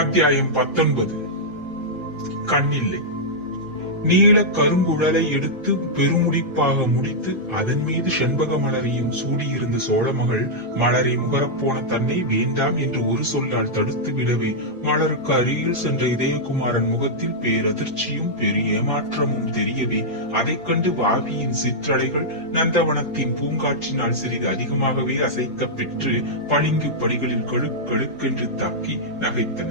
அத்தியாயம் 19. கண்ணில்லை. நீல கருங்குழலை எடுத்து பெருமுடிப்பாக முடித்து அதன் மீது செண்பக மலரையும் சூடியிருந்த சோழமகள் மலரை முகரப்போன தன்னை வேண்டாம் என்று ஒரு சொல்லால் தடுத்து விடவே மலருக்கு அருகில் சென்ற இதயகுமாரன் முகத்தில் பேரதிர்ச்சியும் பெரிய ஏமாற்றமும் தெரியவே அதைக் கண்டு வாவியின் சிற்றலைகள் நந்தவனத்தின் பூங்காற்றினால் சிறிது அதிகமாகவே அசைக்க பெற்று பளிங்கு படிகளில் கழுக்கென்று தாக்கி நகைத்தன.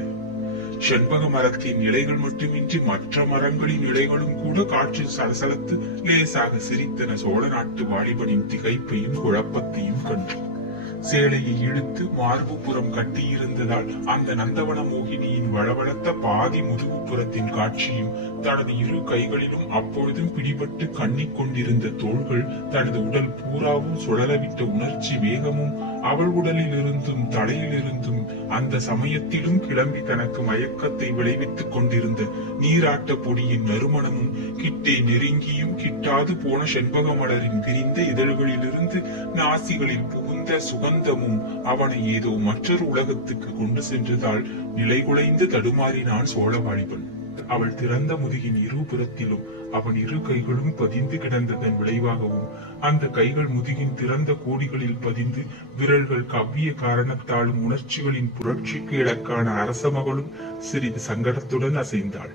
செண்பக மரத்தின் இலைகள் மட்டுமின்றி மற்ற மரங்களின் இலைகளும் கூட காற்றில் சலசலத்து லேசாக சிரித்தன. சோழ நாட்டு வாலிபனின் திகைப்பையும் குழப்பத்தையும் கண்டு சேலையை இழுத்து மார்புப்புறம் கட்டியிருந்ததால் அந்த நந்தவன மோகினியின் வளவளத்த பாதி முதுகுப்புறத்தின் காட்சியும் தனது இரு கைகளிலும் அப்பொழுதும் பிடிபட்டு கண்ணிக் கொண்டிருந்த தோள்கள் தனது உடல் பூராவும் சுழலவிட்ட உணர்ச்சி வேகமும் அவள் உடலில் இருந்தும் தலையில் இருந்தும் அந்த சமயத்திலும் கிளம்பி தனக்கு மயக்கத்தை விளைவித்துக் கொண்டிருந்த நீராட்ட பொடியின் நறுமணமும் கிட்டே நெருங்கியும் கிட்டாது போன செண்பக மலரின் விரிந்த இதழ்களிலிருந்து நாசிகளில் புகுந்த சுகந்தமும் அவனை ஏதோ மற்றொரு உலகத்துக்கு கொண்டு சென்றதால் நிலைகுலைந்து தடுமாறினான் சோழவாலிபன். அவள் திறந்த முதுகின் இருபுறத்திலும் அவன் இரு கைகளும் பதிந்து கிடந்ததன் விளைவாகவும் அந்த கைகள் முதுகின் திறந்த கோடிகளில் பதிந்து விரல்கள் கவ்விய காரணத்தாலும் உணர்ச்சிகளின் புரட்சிக்கு இலக்கான அரச மகளும் சிறிது சங்கடத்துடன் அசைந்தாள்.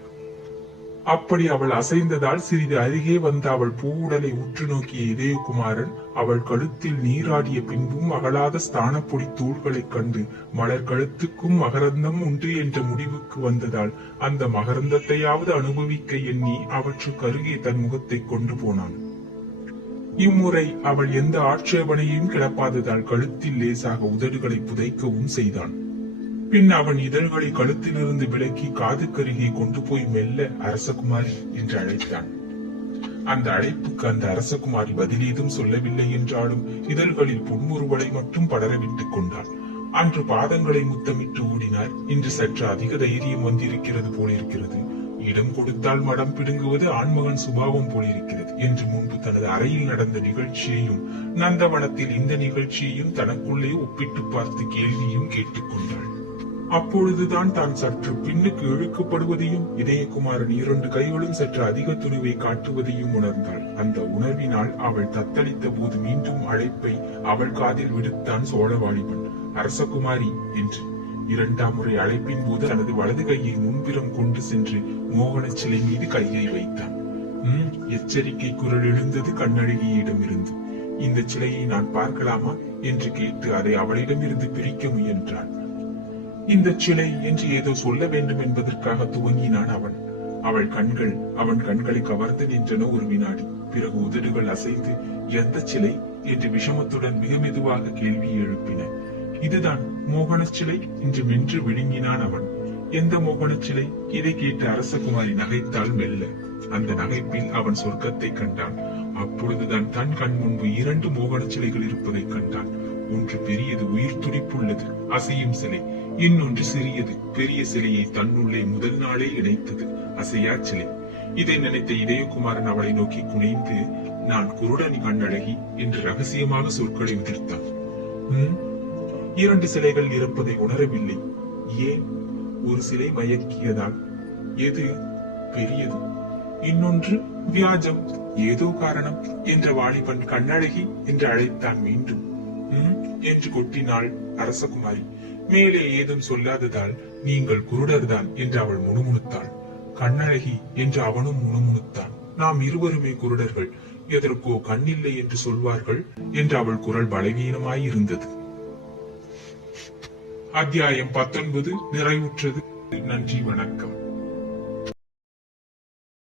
அப்படி அவள் அசைந்ததால் சிறிது அருகே வந்த அவள் பூவுடலை உற்று நோக்கிய இதயகுமாரன் அவள் கழுத்தில் நீராடிய பின்பும் அகலாத ஸ்தானப்பொடி தூள்களைக் கண்டு மலர் கழுத்துக்கும் மகரந்தம் உண்டு என்ற முடிவுக்கு வந்ததால் அந்த மகரந்தத்தையாவது அனுபவிக்க எண்ணி அவற்றுக்கு அருகே தன் முகத்தை கொண்டு போனான். இம்முறை அவள் எந்த ஆட்சேபனையும் கிளப்பாததால் கழுத்தில் லேசாக உதடுகளை புதைக்கவும் செய்தான். பின் அவன் இதழ்களை கழுத்திலிருந்து விலக்கி காதுக்கருகே கொண்டு போய் மெல்ல அரசகுமாரி என்று அழைத்தான். அந்த அழைப்புக்கு அந்த அரசகுமாரி பதிலேதும் சொல்லவில்லை என்றாலும் இதழ்களில் புன்முறுவலை மட்டும் படரவிட்டுக் கொண்டாள். அன்று பாதங்களை முத்தமிட்டு ஓடினார். இன்று சற்று அதிக தைரியம் வந்திருக்கிறது போலிருக்கிறது. இடம் கொடுத்தால் மடம் பிடுங்குவது ஆண்மகன் சுபாவம் போலிருக்கிறது என்று முன்பு தனது அறையில் நடந்த நிகழ்ச்சியையும் நந்தவனத்தில் இந்த நிகழ்ச்சியையும் தனக்குள்ளே ஒப்பிட்டு பார்த்து கேள்வியும் கேட்டுக்கொண்டாள். அப்பொழுதுதான் தான் சற்று பின்னுக்கு இழுக்கப்படுவதையும் இதயகுமாரன் இரண்டு கைகளும் சற்று அதிக துணிவை காட்டுவதையும் உணர்ந்தாள். அந்த உணர்வினால் அவள் தத்தளித்த போது மீண்டும் அழைப்பை அவள் காதில் விடுத்தான் சோழவாலிபன். அரசகுமாரி என்று இரண்டாம் முறை அழைப்பின் போது தனது வலது கையை முன்பிறம் கொண்டு சென்று மோகன சிலை மீது கையை வைத்தான். எச்சரிக்கை குரல் எழுந்தது கண்ணழகியிடம் இருந்து. இந்த சிலையை நான் பார்க்கலாமா என்று கேட்டு அதை அவளிடமிருந்து பிரிக்க முயன்றான். இந்த சிலை என்று ஏதோ சொல்ல வேண்டும் என்பதற்காக துவங்கினான் அவன். அவள் கண்கள் அவன் கண்களை கவர்ந்து நின்றன ஒரு வினாடி. பிறகு உதடுகள் அசைந்து எந்த சிலை என்று விஷமத்துடன் மிக மெதுவாக கேள்வி எழுப்பின. இதுதான் மோகன சிலை என்று மென்று விழுங்கினான் அவன். எந்த மோகன சிலை? இதை கேட்டு அரசகுமாரி நகைத்தாள் மெல்ல. அந்த நகைப்பில் அவன் சொர்க்கத்தை கண்டான். அப்பொழுதுதான் தன் கண் முன்பு இரண்டு மோகன சிலைகள் இருப்பதை கண்டான். ஒன்று பெரியது, உயிர் துடிப்புள்ளது, அசையும் சிலை. இன்னொன்று சிறியது, பெரிய சிலையை தன்னுள்ளே முதல் நாளே இணைத்தது, அசையா சிலை. இதை நினைத்த இதயகுமாரன் அவளை நோக்கி குனிந்து, நான் குருடனி கண்ணழகி என்று ரகசியமாக சொற்களை உதிர்த்தான். இரண்டு சிலைகள் இருப்பதை உணரவில்லை. ஏன்? ஒரு சிலை மயக்கியதால். எது பெரியது, இன்னொன்று வியாஜம். ஏதோ காரணம் என்ற வாலிபன் கண்ணழகி என்று அழைத்தான். மீண்டும் என்று கொட்டினாள் அரசகுமாரி. மேலே ஏதும் சொல்லாததால் நீங்கள் குருடர்தான் என்று அவள் முணுமுணுத்தாள். கண்ணழகி என்று அவனும் முணுமுணுத்தான். நாம் இருவருமே குருடர்கள், எதற்கோ கண்ணில்லை என்று சொல்வார்கள் என்று அவள் குரல் பலவீனமாயிருந்தது. அத்தியாயம் 19 நிறைவுற்றது. நன்றி, வணக்கம்.